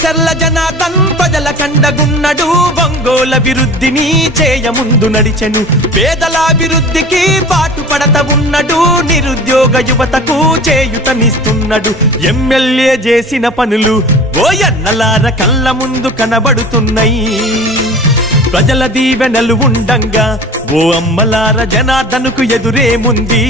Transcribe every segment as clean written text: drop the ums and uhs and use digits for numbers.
దామచర్ల జనార్దన్ ప్రజల కండగున్నడు ఒంగోలు అభివృద్ధిని చేయముందు నడిచెను పేదల అభివృద్ధికి పాటుపడత ఉన్నడు నిరుద్యోగ యువతకు చేయుతనిస్తున్నాడు ఎమ్మెల్యే చేసిన పనులు ఓయన్నలార కళ్ళ ముందు కనబడుతున్నాయి ప్రజల దీవెనలు ఉండంగా ఓ అమ్మలార జనార్దనుకు ఎదురేముంది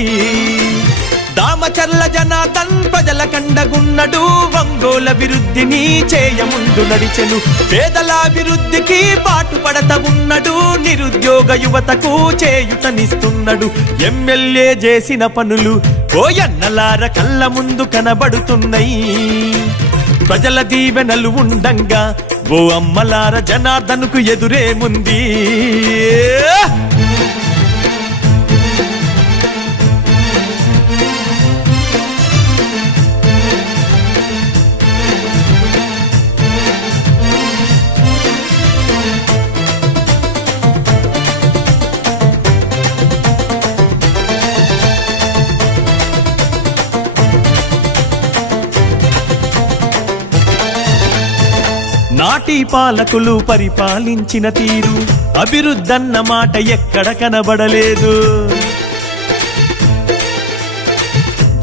దామచర్ల జనార్దన్ ప్రజల కండగున్నడు ఒంగోలు అభివృద్ధిని చేయముందు నడిచెను పేదల అభివృద్ధికి పాటుపడత ఉన్నడు నిరుద్యోగ యువతకు చేయుతనిస్తున్నాడు ఎమ్మెల్యే చేసిన పనులు ఓయన్నలార కళ్ళ ముందు కనబడుతున్నాయి ప్రజల దీవెనలు ఉండంగా ఓ అమ్మలార జనార్దనుకు ఎదురేముంది నాటి పాలకులు పరిపాలించిన తీరు అభివృద్ధన్న మాట ఎక్కడ కనబడలేదు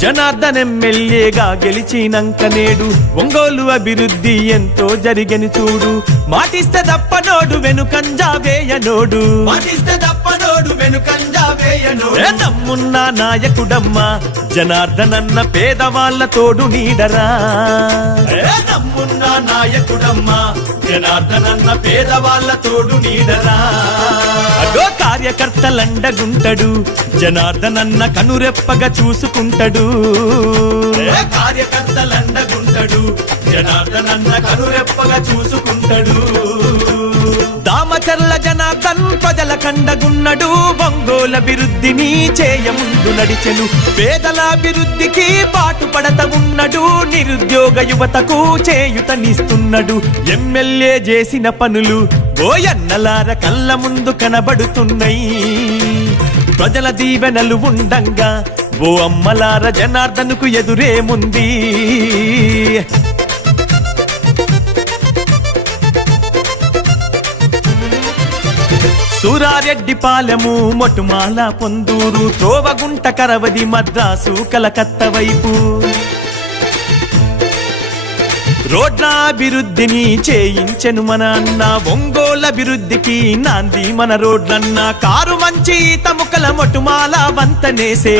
జనార్దన్ ఎమ్మెల్యేగా గెలిచినంక నేడు ఒంగోలు అభివృద్ధి ఎంతో జరిగని చూడు మాటిస్తే తప్పనోడు వెనుకంజా వేయనోడు దమ్మున్న నాయకుడమ్మా జనార్దన్ అన్న పేదవాళ్ళ తోడు నీడరా దమ్మున్న నాయకుడమ్మా జనార్దన్ అన్న పేదవాళ్ళ తోడు నీడరా అగో కార్యకర్తలండగుంటడు జనార్దన్ అన్న కనురెప్పగా చూసుకుంటాడు కార్యకర్తలండగుంటడు జనార్దన్ అన్న కనురెప్పగా చూసుకుంటాడు దామచర్ల జనార్దన్ ప్రజల కండగున్నడు ఒంగోలు అభివృద్ధిని చేయముందు నడిచెను పేదల అభివృద్ధికి పాటుపడత ఉన్నడు నిరుద్యోగ యువతకు చేయుతనిస్తున్నాడు ఎమ్మెల్యే చేసిన పనులు ఓయన్నలార కళ్ళ ముందు కనబడుతున్నాయి ప్రజల దీవెనలు ఉండంగా ఓ అమ్మలార జనార్దనుకు ఎదురేముంది సూరారెడ్డిపాలెము మొటుమాల పొందూరు త్రోవగుంట కరవది మద్రాసు కలకత్త వైపు రోడ్ల అభివృద్ధిని చేయించెను మన అన్న ఒంగోలు అభివృద్ధికి నాంది మన రోడ్లన్న కారు మంచి తముకల మొటుమాల వంతనేసే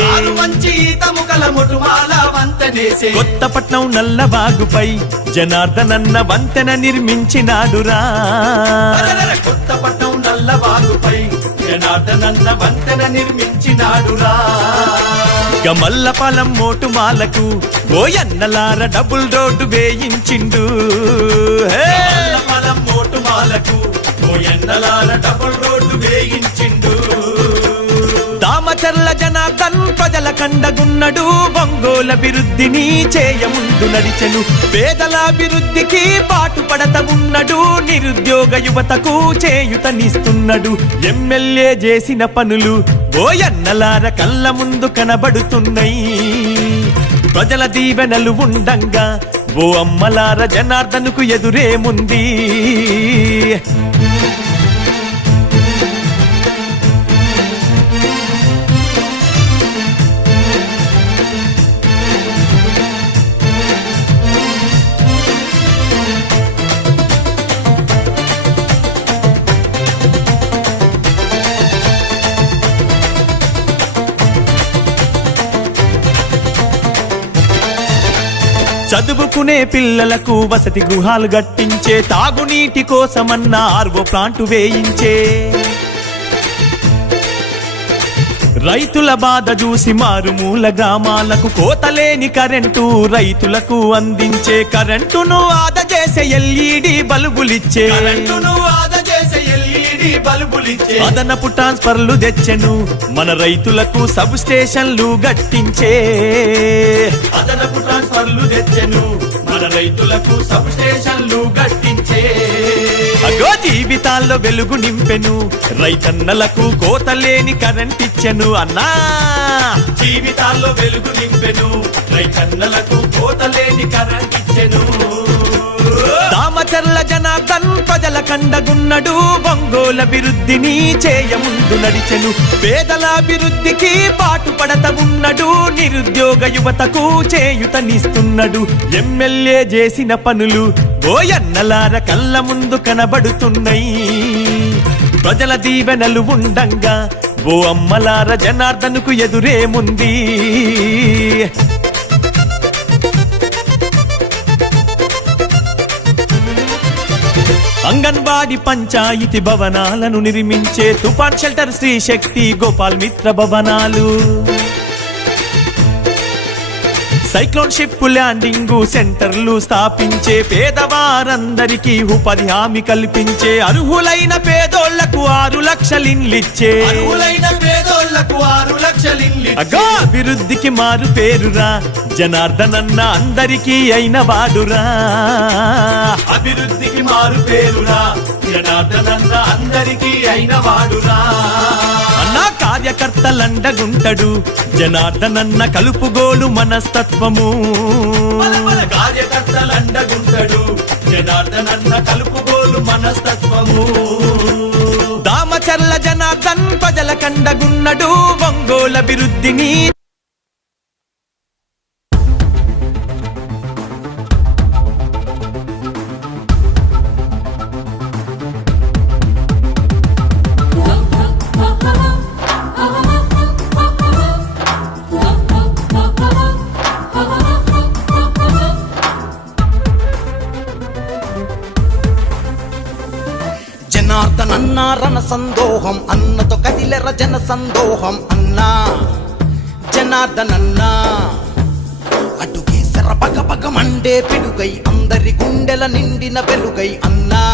కొత్తపట్నం నల్లబాగుపై జనార్దన్ అన్న వంతెన నిర్మించినాడురా కొత్తపట్నం నల్లబాగుపై జనార్దన్ అన్న వంతెన నిర్మించినాడురా గమల్లపాలెం మోటుమాలకు ఓయన్నలార డబుల్ రోడ్డు వేయించిండు గమల్లపాలెం మోటుమాలకు ఓయన్నలార డబుల్ రోడ్డు వేయించిండు దామచర్ల జనార్దన్ ప్రజల కండగున్నడు ఒంగోలు అభివృద్ధిని చేయముందు నడిచెను పేదల అభివృద్ధికి పాటుపడత ఉన్నడు నిరుద్యోగ యువతకు చేయుతనిస్తున్నాడు ఎమ్మెల్యే చేసిన పనులు ఓయన్నలార కళ్ళ ముందు కనబడుతున్నాయి ప్రజల దీవెనలు ఉండంగా ఓ అమ్మలార జనార్దనుకు ఎదురేముంది చదువుకునే పిల్లలకు వసతి గృహాలు కట్టించే తాగునీటి కోసమన్న ఆర్వో ప్లాంటు వేయించే రైతుల బాధ చూసి మారుమూల గ్రామాలకు కోతలేని కరెంటు రైతులకు అందించే కరెంటును ఆదా చేసే ఎల్ఈడి బల్బులిచ్చే అదనపు ట్రాన్స్ఫర్లు తెచ్చెను మన రైతులకు సబ్ స్టేషన్లు గట్టించే అదనపు ట్రాన్స్ఫర్లు తెచ్చెను మన రైతులకు సబ్ స్టేషన్లు గట్టించే అగో జీవితాల్లో వెలుగు నింపెను రైతన్నలకు కోతలేని కరెంట్ ఇచ్చెను అన్నా జీవితాల్లో వెలుగు నింపెను రైతన్నలకు కోతలేని కరెంట్ ఇచ్చెను ప్రజలకండగున్నడు ఒంగోల అభివృద్ధిని చేయముందు నడిచెను పేదల అభివృద్ధికి పాటుపడత ఉన్నడు నిరుద్యోగ యువతకు చేయుతనిస్తున్నాడు ఎమ్మెల్యే చేసిన పనులు ఓయన్నలార కళ్ళ ముందు కనబడుతున్నాయి ప్రజల దీవెనలు ఉండంగా ఓ అమ్మలార జనార్దనుకు ఎదురేముంది అంగన్వాడి పంచాయతీ భవనాలను నిర్మించే తుఫాన్ షెల్టర్ శ్రీ శక్తి గోపాల్ మిత్ర భవనాలు సైక్లోన్ షిప్ ల్యాండింగ్ సెంటర్లు స్థాపించే పేదవారందరికీ ఉపాధి హామీ కల్పించే అర్హులైన పేదోళ్లకు 6 లక్షల ఇండ్లిచ్చే అభివృద్ధికి మారు పేరురా జనార్దనన్న అందరికీ అయిన వాడురా అభివృద్ధికి మారు పేరురా జనార్దనన్న అందరికీ అయిన వాడురా అన్న కార్యకర్తలండగుంటడు జనార్దనన్న కలుపుగోలు మనస్తత్వము కార్యకర్తలండగుంటడు జనార్దనన్న కలుపుగోలు మనస్తత్వము దామచర్ల జనార్దన్ ప్రజల కండగున్నడు ఒంగోలు అభివృద్ధిని జనార్దనన్న రణ సందోహం అన్నతో కదిలెర జన సందోహం అన్నా జనార్దనన్న అటుకేసర పగ పగ మండే పిడుగై అందరి గుండెల నిండిన వెలుగై అన్నా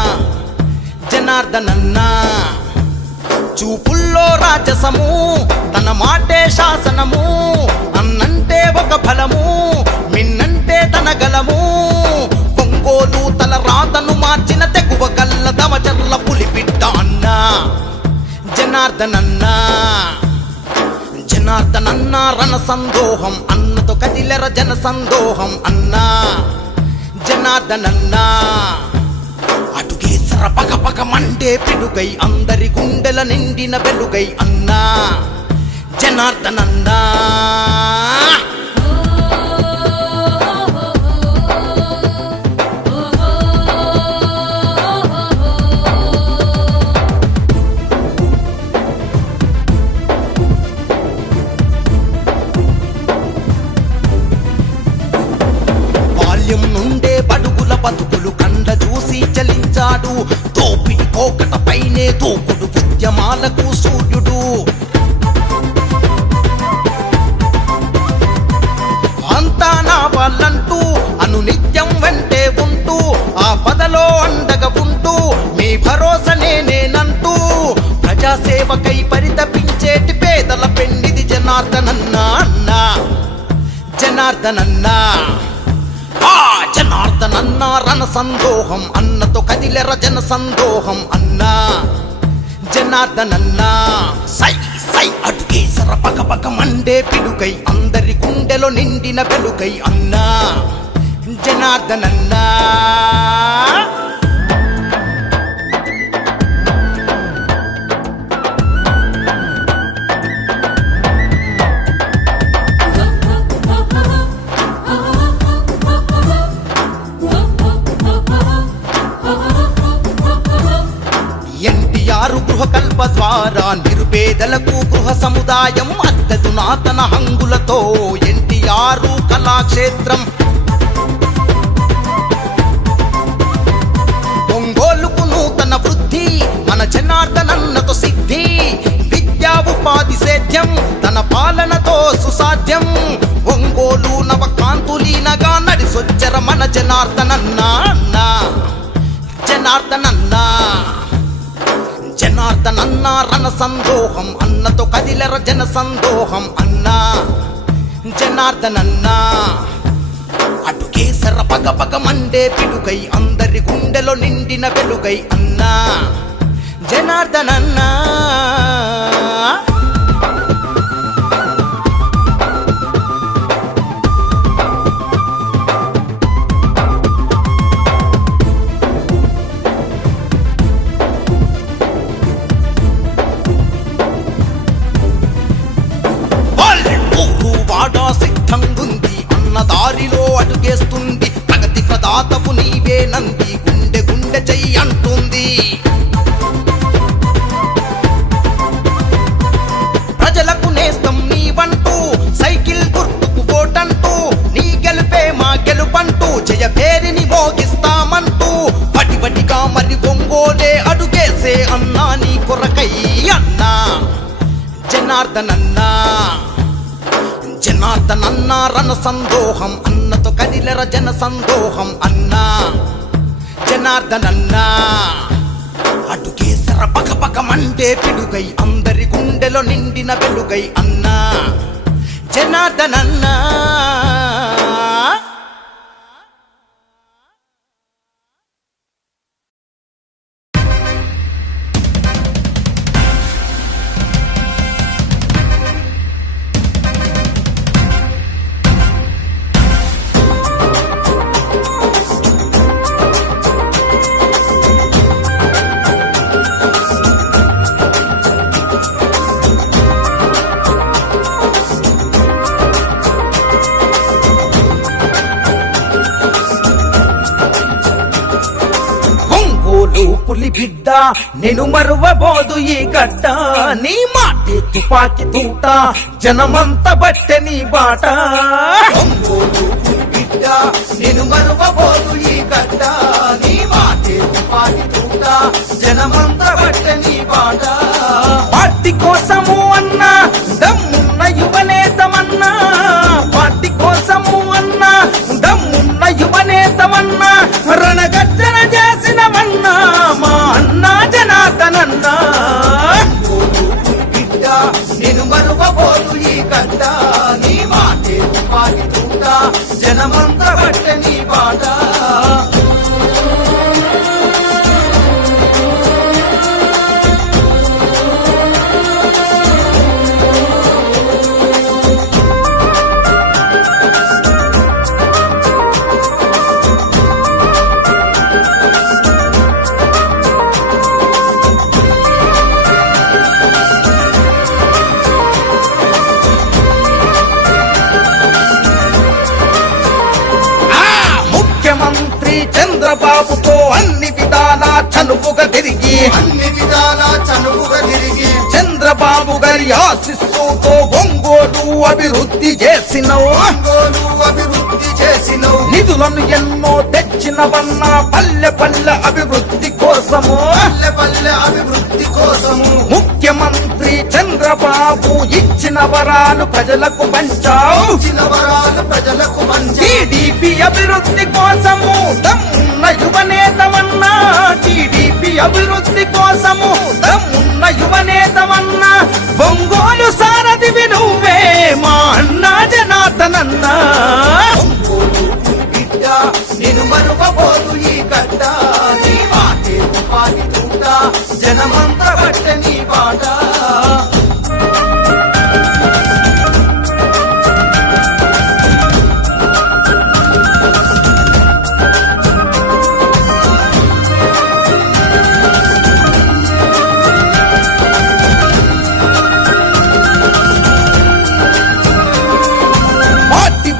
జనార్దనన్న చూపుల్లో రాజసము తన మాటే శాసనము అన్నంటే ఒక బలము మిన్నంటే తన గలము ఒంగోలు తల రాతను మార్చిన తెగువ గల్ల దమచర్ల పులిపిట్ట అన్నా జనార్దనన్న జనార్దనన్న రణ సందోహం అన్నతో కదిలెర జన సందోహం అన్నా జనార్దనన్న అటుకేసర పగ పగ మండే పిడుగై అందరి గుండెల నిండిన వెలుగై అన్నా జనార్దనన్న నుండే బడుగుల బతుకులు కండ చూసి చలించాడు తోపిడి కోకట పైనే తోకుడు ఉద్యమాలకు సూర్యుడు అంతా నా వాళ్ళంటూ అనునిత్యం వెంటే ఉంటూ ఆ పదలో అండగా ఉంటూ మీ భరోసా నేనంటూ ప్రజాసేవకై పరితపించేటి పేదల పెన్నిది జనార్దనన్న అన్నా జనార్దనన్న జనార్దనన్న రణ సందోహం అన్నతో కదిలెర జన సందోహం అన్నా జనార్దనన్న సై సై అటుకేసర పగ పగ మండే పిడుగై అందరి గుండెలో నిండిన వెలుగై అన్నా జనార్దనన్న గృహకల్ప ద్వారా నిరుపేదలకు గృహ సముదాయం అద్దెదునాతన హంగులతో ఎన్టీఆర్ కళాక్షేత్రం ఒంగోలుకు నూతన వృద్ధి మన జనార్దనన్నతో సిద్ధి విద్యా ఉపాధి సేద్యం తన పాలనతో సుసాధ్యం ఒంగోలు నవకాంతులీనగా నడిసొచ్చర మన జనార్దనన్న అన్నా జనార్దనన్న జనార్దనన్న రణ సందోహం అన్నతో కదిలెర జన సందోహం అన్నా జనార్దనన్న అటుకేసర పగ పగ మండే పిడుగై అందరి గుండెలో నిండిన వెలుగై అన్నా జనార్దనన్న అడుగేస్తుంది. ప్రగతి ప్రదాతవు నీవే నంది, గుండె గుండె చెయ్యి అంటుంది. ప్రజలకు నేస్తం నీవంటూ, సైకిల్ గుర్తుకు ఓటంటూ, నీ గెలుపే మా గెలుపంటూ, జయ పేరిని మోగిస్తామంటూ వడివడిగా మరి ఒంగోలే అడుగేసే అన్నా నీ కొరకై అన్నా జనార్దనన్నా. జనార్దనన్నా రణ సందోహం, అన్నతో కదిలెర జన సందోహం అన్నా జనార్దనన్నా. అడుగేసర పకపకమంటే పిడుగై, అందరి గుండెలో నిండిన వెలుగై అన్నా జనార్దనన్నా. పులి బిడ్డ నేను మరువబోదు ఈ గడ్డ, నీ మాటే తుపాకి తూట, జనమంత బట్టె నీ బాట. ఒంగోలు పులి బిడ్డ నేను మరువబోదు ఈ గడ్డ, నీ మాటే తుపాకి తూట, జనమంత బట్టె నీ బాట. పార్టీ కోసము అన్నా దమ్మున్న యువనేతమన్నా, పార్టీ కోసము అన్నా దమ్మున్న యువనేతమన్నా, రణగర్జన చేసినవన్నా మా అన్నా జనార్దనన్నా. బిడ్డ నేను మరువబోదు ఈ గడ్డ, నీ మాటే తుపాకి తూట, జనమంత బట్టె నీ బాట. చంద్రబాబుతో అన్ని విధాలా చనువుగా తిరిగి, చంద్రబాబు గారి ఆశీస్సుతో ఒంగోలు అభివృద్ధి చేసినవు, నిధులను ఎన్నో తెచ్చినవన్నా పల్లె పల్లె అభివృద్ధి కోసము, ముఖ్యమంత్రి చంద్రబాబు ఇచ్చిన వరాలు ప్రజలకు పంచావు, టీడీపీ అభివృద్ధి కోసము దమ్మున్న యువనేతమన్నా, టీడీపీ అభివృద్ధి కోసము దమ్మున్న యువనేతమన్నా, ఒంగోలు సారథివి నువ్వే మా అన్నా జనార్దనన్నా. బిడ్డ నేను మరువబోదు ఈ గడ్డ, నీ మాటే తుపాకి తూట, జనమంత బట్టె నీ బాట.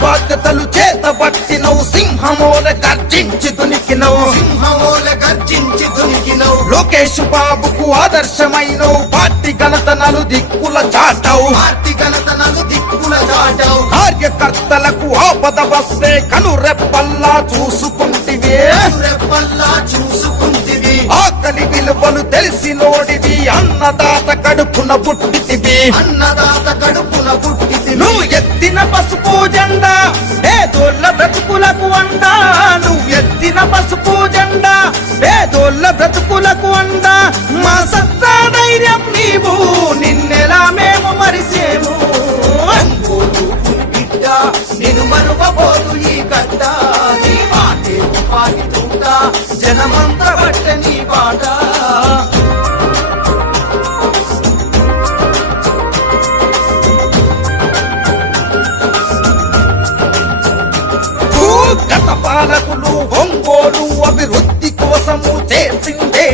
బాధ్యతలు చేతబట్టినవు, సింహమోల గర్జించి దునికినవు, లోకేష్ బాబుకు ఆదర్శమైనవు, పార్టీ ఘనతనలు దిక్కుల చాటవు, కార్యకర్తలకు ఆపద వస్తే కనురెప్పల్లా చూసుకుంటివే, ఆకలి విలువలు తెలిసినోడివి, అన్నదాత కడుపున పుట్టితివి, నువ్వు ఎత్తిన పసుపు జెండా పేదోళ్ళ బ్రతుకులకు అండా, నువ్వు ఎత్తిన పసుపు జెండా పేదోళ్ళ బ్రతుకులకు అండా, మా సత్తా ధైర్యం నీవు, నిన్నెలా మేము మరిసేము. బిడ్డ నేను మరువబోదు ఈ గడ్డ, నీ మాటే తుపాకి తూట, జనమంత బట్టె నీ బాట. గత పాలకులు ఒంగోలు అభివృద్ధి కోసము చేసిందే,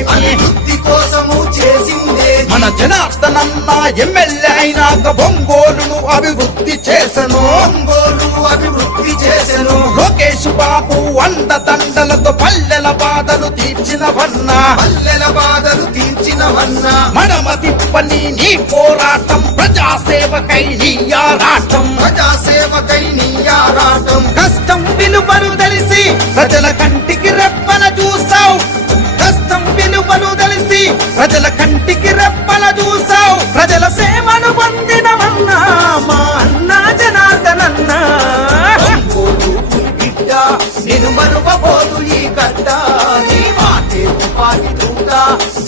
మన జనార్దనన్న ఎమ్మెల్యే అయినాక ఒంగోలును అభివృద్ధి చేసెను, లోకేష్ చంద్రబాబు అండదండలతో పల్లెల బాధలు తీర్చినవన్నా, పల్లెల బాధలు తీర్చినవన్నా, మడమ తిప్పని నీ పోరాటం ప్రజాసేవకై నీ ఆరాటం, ప్రజాసేవకై నీ ఆరాటం. కష్టం విలువలు తెలిసి ప్రజల కంటికి రెప్పల చూసావు, కష్టం విలువలు తెలిసి ప్రజల కంటికి రెప్పల చూసావు, ప్రజల సేవను పొందినవన్నా మా అన్నా జనార్దనన్నా. ఒంగోలు బిడ్డ నేను మరువబోదు ఈ గడ్డ, నీ మాటే తుపాకి దూత,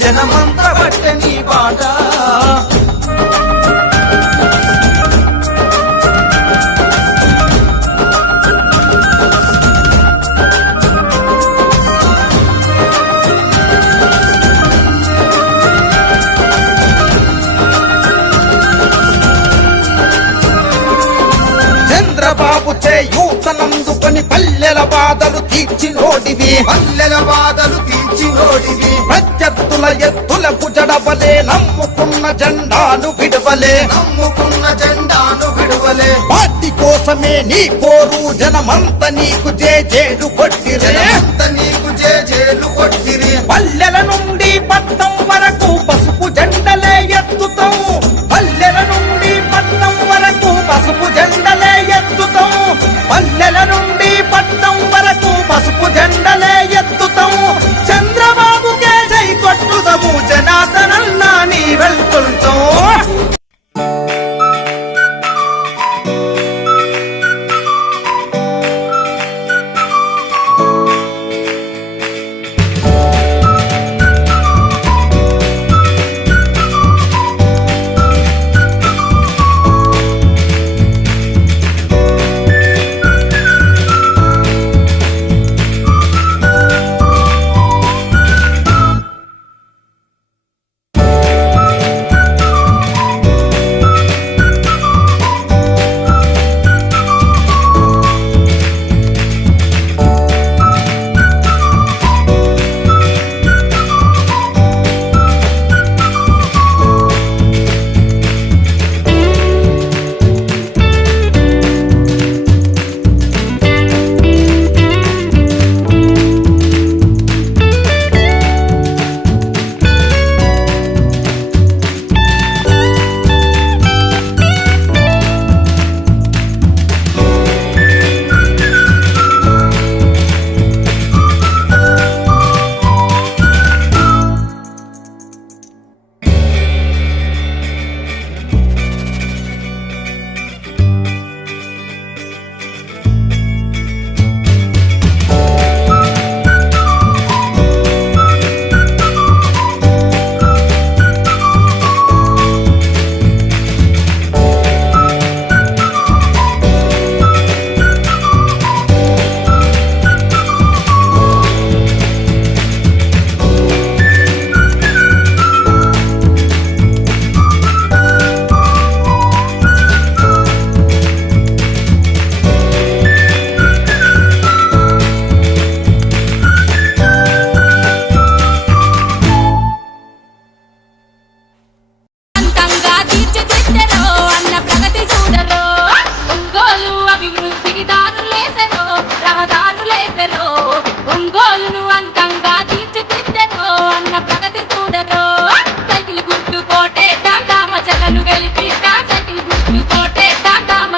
జనమంత బట్ట నీ బాట. చంద్రబాబు చేయూతనందుకొని పల్లెల బాధలు తీర్చినోడివి, పల్లెల బాధలు తీర్చినోడివి, ప్రత్యర్థుల ఎత్తులకు జడవలే నమ్ముకున్న జెండాను విడవలే, నమ్ముకున్న జెండాను విడువలే. పార్టీ కోసమే నీ పోరు జనమంత నీకు జేజేలు కొట్టిరే. జనమంత నీకు జేజేలు కొట్టిరి. పల్లెల నుండి పట్నం వరకు పసుపు జెండలే ఎత్తుతాం, పల్లెల నుండి పట్నం వరకు పసుపు జెండలే ఎత్తుతాం, పల్లెల నుండి పట్నం వరకు పసుపు జెండలే ఎత్తుతాం. చంద్రబాబుకే జై కొట్టుదము జనార్దనన్నా నీ వెళ్తుంటాం.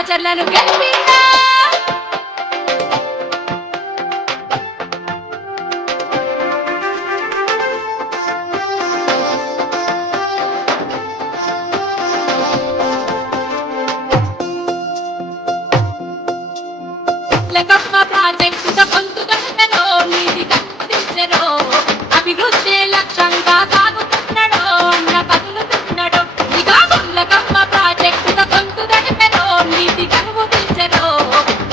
చల్లను గెలిపినా లకమ్మ ప్రాజెక్టుతో కొంత గంటలో నీటి కనిపించెనో అభివృద్ధి లక్ష్యంగా సాగుతున్నాడో అన్న కదులుతున్నాడో ఇక లకమ్మ ప్రాజెక్టుతో కొంత గంటలో నీటి కనిపించెనో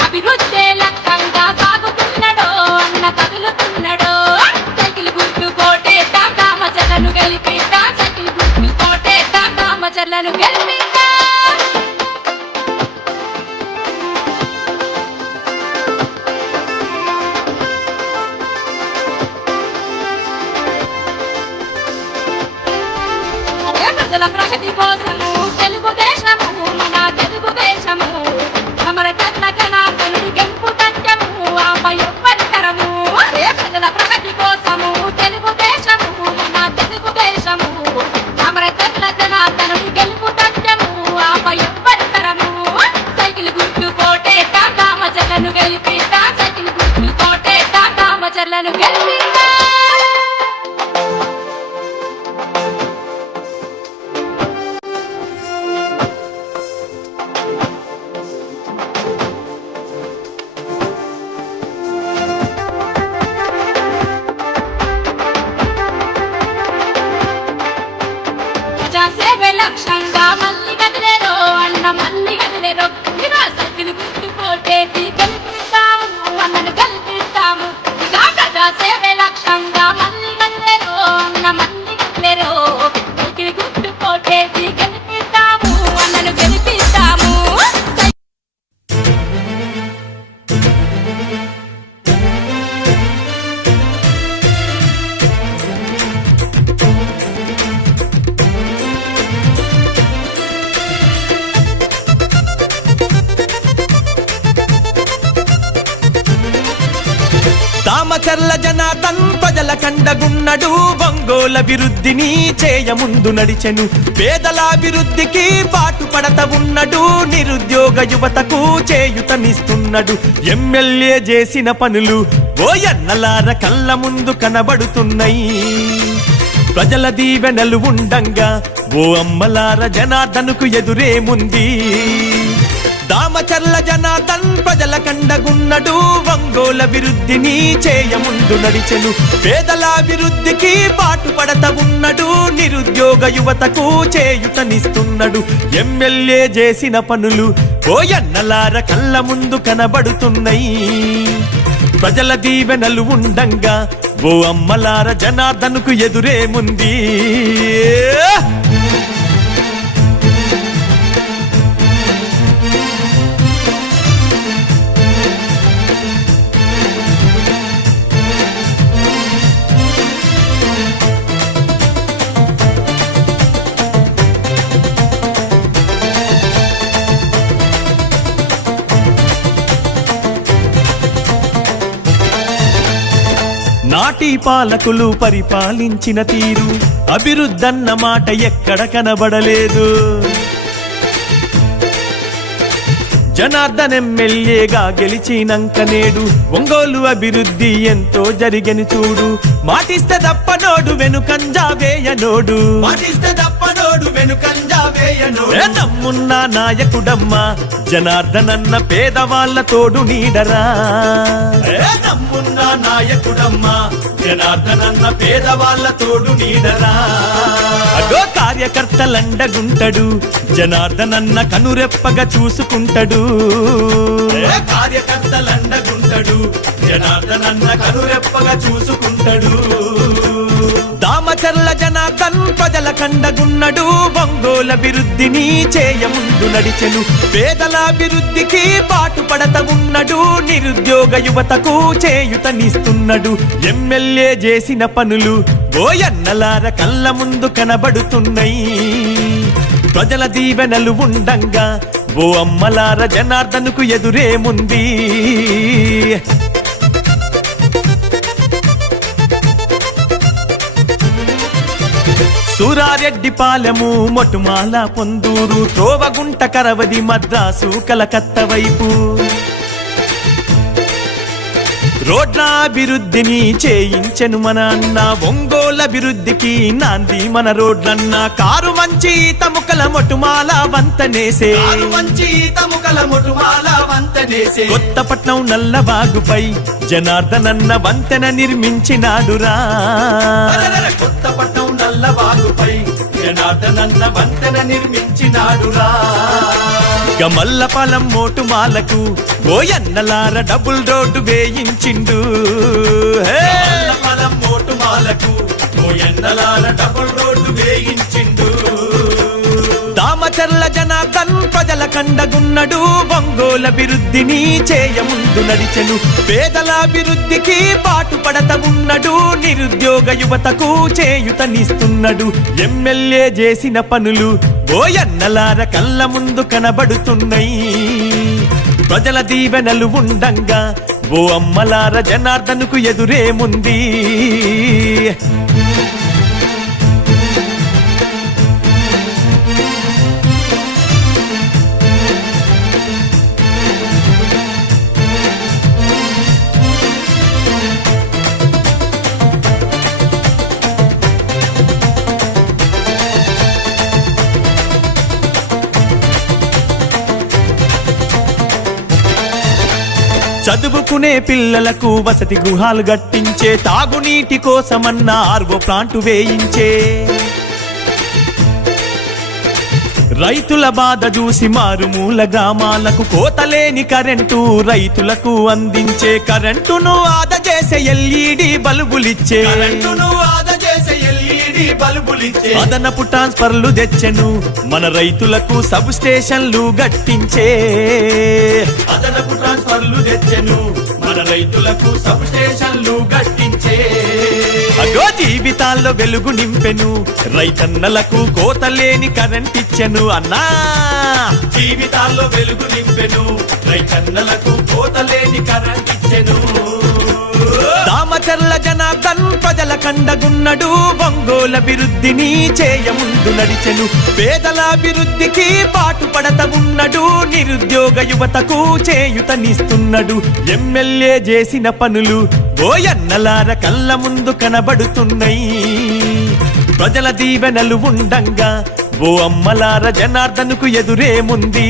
అభివృద్ధి లక్ష్యంగా సాగుతున్నాడో అన్న కదులుతున్నాడో సైకిల్ గుర్తు కోటే తామచలను గెలిపినా సైకిల్ గుర్తు కోటే తామచలను గెలిపినా గెలిపిస్తా సైకిల్ గుర్తుతోటే రామచర్లను గెలిపిస్తా. ప్రజాసేవే లక్ష్యంగా మళ్ళీ కదిలేరో అన్న మళ్ళీ కదిలేరో ఇలా సైకిల్ గుర్తుకోటేసి గెలిపిస్తాము అన్నను గెలిపిస్తాము. ఇక ప్రజాసేవే లక్ష్యంగా మళ్ళీ కదిలేరో అన్న మళ్ళీ కదిలేరో సైకిల్ గుర్తుకోటేసి గెలిపిస్తాము అన్నను గెలిపిస్తాము. దామచర్ల జనార్దన్ ప్రజల కండగున్నడు, ఒంగోల అభివృద్ధిని చేయముందు నడిచెను. పేదలాభివృద్ధికి పాటుపడత ఉన్నడు, నిరుద్యోగ యువతకు చేయుతనిస్తున్నాడు. ఎమ్మెల్యే చేసిన పనులు ఓయన్నలార కళ్ళ ముందు కనబడుతున్నాయి. ప్రజల దీవెనలు ఉండంగా ఓ అమ్మలార జనార్దనుకు ఎదురేముంది. దామచర్ల జనార్దన్ ప్రజల కండగున్నడు, ఒంగోల అభివృద్ధిని చేయముందు నడిచెను. పేదలాభివృద్ధికి పాటుపడత ఉన్నడు, నిరుద్యోగ యువతకు చేయుతనిస్తున్నాడు. ఎమ్మెల్యే చేసిన పనులు ఓయన్నలార కళ్ళ ముందు కనబడుతున్నాయి. ప్రజల దీవెనలు ఉండంగా ఓ అమ్మలార జనార్దనుకు ఎదురేముంది. నాటి పాలకులు పరిపాలించిన తీరు అభివృద్ధన్న మాట ఎక్కడ కనబడలేదు. జనార్దన్ ఎమ్మెల్యేగా గెలిచినంక నేడు ఒంగోలు అభివృద్ధి ఎంతో జరిగని చూడు. మాటిస్తే తప్పనోడు వెనుకంజా వేయనోడు, మాటిస్తే తప్పనోడు వెనుకంజా వేయనోడు. దమ్మున్న నాయకుడమ్మా జనార్దన్ అన్న పేదవాళ్ళ తోడు నీడరా. దమ్మున్న నాయకుడమ్మా జనార్దన్ అన్న పేదవాళ్ళ తోడు నీడరా. అగో కార్యకర్తలండగుంటడు, జనార్దన్ అన్న కనురెప్పగా చూసుకుంటాడు. కార్యకర్తలండగుంటడు, జనార్దన్ అన్న కనురెప్పగా చూసుకుంటాడు. దామచర్ల జనార్దన్ ప్రజల కండగున్నడు, ఒంగోల అభివృద్ధిని చేయముందు నడిచెను. పేదలాభివృద్ధికి పాటుపడత ఉన్నడు, నిరుద్యోగ యువతకు చేయుతనిస్తున్నాడు. ఎమ్మెల్యే చేసిన పనులు ఓయన్నలార కళ్ళ ముందు కనబడుతున్నాయి. ప్రజల దీవెనలు ఉండంగా ఓ అమ్మలార జనార్దనుకు ఎదురేముంది. సూరారెడ్డిపాలెము, మొటుమాల, పొందూరు, త్రోవగుంట, కరవది, మద్రాసు, కలకత్త వైపు రోడ్ల అభివృద్ధిని చేయించెను మన అన్న. ఒంగోలు అభివృద్ధికి నాంది మన రోడ్లన్న. కారు మంచి తముకల మొటుమాల వంతనేసే, కొత్తపట్నం నల్లబాగుపై జనార్దన్ అన్న వంతెన నిర్మించినాడురా. కొత్తపట్నం నల్లబాగుపై జనార్దన్ అన్న వంతెన నిర్మించినాడురా. గమల్లపాలెం మోటుమాలకు ఓయన్నలార డబుల్ రోడ్డు వేయించిండు. గమల్లపాలెం మోటుమాలకు ఓయన్నలార డబుల్ రోడ్డు వేయించిండు. దామచర్ల జనార్దన్ ప్రజల కండగున్నడు, ఒంగోలు అభివృద్ధిని చేయముందు నడిచెను. పేదలాభివృద్ధికి పాటుపడత ఉన్నడు, నిరుద్యోగ యువతకు చేయుతనిస్తున్నాడు. ఎమ్మెల్యే చేసిన పనులు ఓయన్నలార కళ్ళ ముందు కనబడుతున్నాయి. ప్రజల దీవెనలు ఉండంగా ఓ అమ్మలార జనార్దనుకు ఎదురేముంది. చదువుకునే పిల్లలకు వసతి గృహాలు కట్టించే, తాగునీటి కోసమన్న ఆర్వో ప్లాంటు వేయించే, రైతుల బాధ చూసి మారుమూల గ్రామాలకు కోతలేని కరెంటు రైతులకు అందించే, కరెంటును ఆదా చేసే ఎల్ఈడి బల్బులిచ్చే, అదనపు ట్రాన్స్ఫర్లు తెచ్చెను మన రైతులకు, సబ్ స్టేషన్లు గట్టించే, అదనపు ట్రాన్స్ఫర్లు తెచ్చెను మన రైతులకు, సబ్ స్టేషన్లు గట్టించే, అగో జీవితాల్లో వెలుగు నింపెను రైతన్నలకు, కోతలేని కరెంట్ ఇచ్చెను అన్నా, జీవితాల్లో వెలుగు నింపెను రైతన్నలకు, కోతలేని కరెంట్ ఇచ్చెను. దామచర్ల జనార్దన్ ప్రజల కండగున్నడు, ఒంగోలు అభివృద్ధిని చేయముందు నడిచెను, పేదల అభివృద్ధికి పాటుపడత ఉన్నడు, నిరుద్యోగ యువతకు చేయుతనిస్తున్నాడు, ఎమ్మెల్యే చేసిన పనులు ఓయన్నలార కళ్ళ ముందు కనబడుతున్నాయి, ప్రజల దీవెనలు ఉండంగా ఓ అమ్మలార జనార్దన్కు ఎదురేముంది.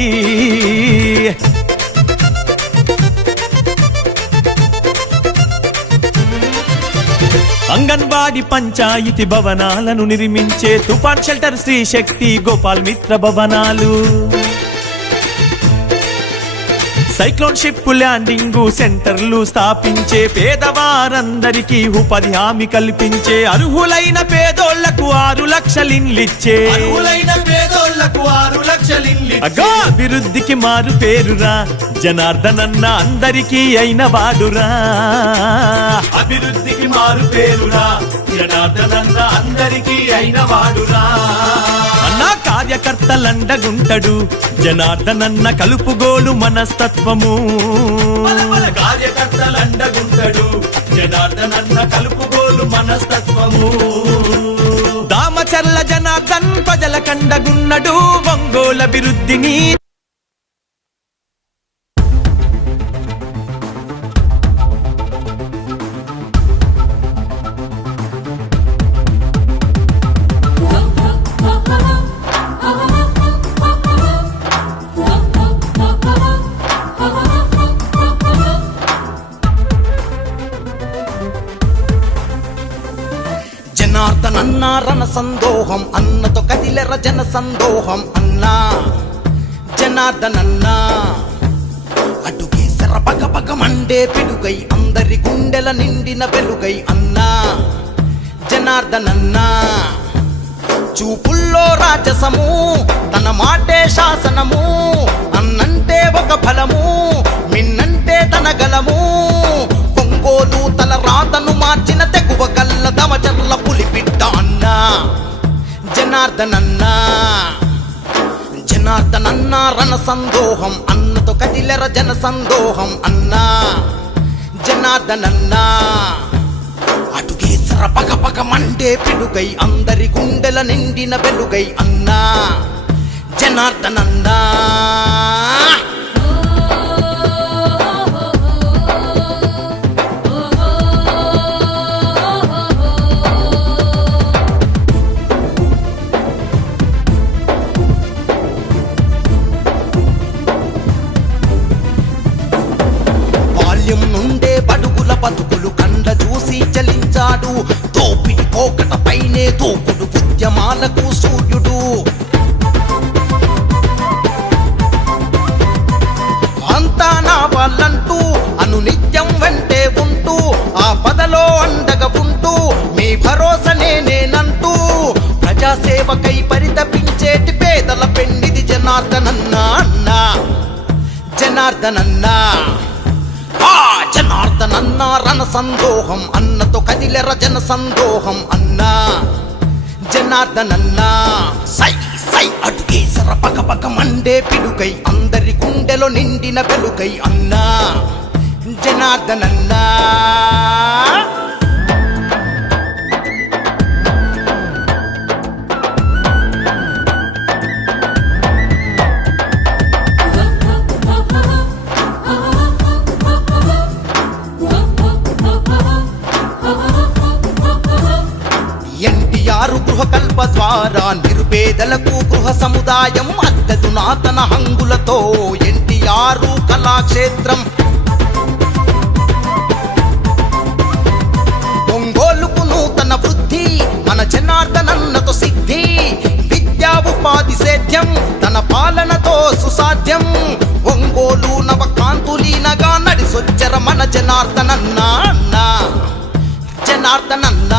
అంగన్వాడి పంచాయతీ భవనాలను నిర్మించే, తుఫాన్ షెల్టర్ శ్రీ శక్తి గోపాల్ మిత్ర భవనాలు, సైక్లోన్ షిప్ ల్యాండింగ్ సెంటర్లు స్థాపించే, పేదవారందరికీ ఉపాధి హామీ కల్పించే, అర్హులైన పేదోళ్లకు 6 లక్షల ఇండ్లిచ్చే, అగో అభివృద్ధికి మారు పేరురా జనార్దనన్న అందరికీ అయిన వాడురా, అభివృద్ధికి మారు పేరురా జనార్దనన్న అందరికీ అయిన వాడురా, అన్నా కార్యకర్తలండగుంటడు జనార్దనన్న, కలుపుగోలు మనస్తత్వము, కార్యకర్తలండగుంటడు జనార్దనన్న, కలుపుగోలు మనస్తత్వము. దామచర్ల జనార్దన్ ప్రజల కండగున్నడు, ఒంగోలు అభివృద్ధిని జనార్దనన్న రణ సందోహం, అన్నతో కదిలెర జన సందోహం అన్నా, జనార్దనన్న అటుకేసర పగ పగ మండే పిడుగై, అందరి గుండెల నిండిన వెలుగై అన్నా, జనార్దనన్న చూపుల్లో రాజసము, తన మాటే శాసనము, అన్నంటే ఒక ఫలము, మిన్నంటే తన గలము, ఒంగోలు తల రాతను మార్చిన తెగువ గల్ల దమచర్ల పులిపిట్ట అన్నా, జనార్దనన్న జనార్దనన్న రణ సందోహం, అన్నతో కదిలెర జన సందోహం అన్నా, జనార్దనన్న అటుకేసర పగ పగ మండే పిడుగై, అందరి గుండెల నిండిన వెలుగై అన్నా, జనార్దనన్న. బాల్యం నుండే బడుగుల బతుకులు కండ చూసి చలించాడు, తోపిడి పోకట పైనే తోకుడు ఉద్యమాలకు సూర్యుడు, అంతా నా వాళ్ళంటూ అనునిత్యం వెంటే ఉంటూ, ఆ పదలో అండగా ఉంటూ, మీ భరోసా నేనంటూ, ప్రజాసేవకై పరితపించేటి పేదల పెన్నిది జనార్దనన్న అన్నా, జనార్దనన్న జనార్దనన్న రణ సందోహం, అన్నతో కదిలెర జన సందోహం అన్నా, జనార్దనన్న సై సై అటుకేసర పగ పగ మండే పిడుగై, అందరి గుండెలో నిండిన వెలుగై అన్నా, జనార్దనన్న. గృహకల్ప ద్వారా నిరుపేదలకు గృహ సముదాయం, అద్దె నాతన హంగులతో ఎన్టీఆర్ కళాక్షేత్రం, సాధ్యం తన పాలనతో సుసాధ్యం ఒంగోలు నవకాంతులీనగా నడిసొచ్చర మన జనార్దనన్న అన్నా జనార్దనన్న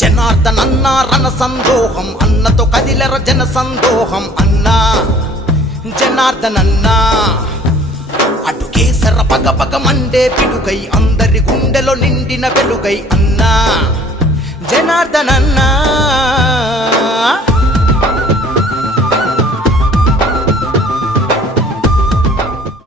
జనార్దనన్న రణ సందోహం అన్నతో కదిలెర జన సందోహం అన్నా జనార్దనన్న అటుకేసర పగ పగ మండే పిడుగై అందరి గుండెలో నిండిన వెలుగై అన్నా జనార్దనన్న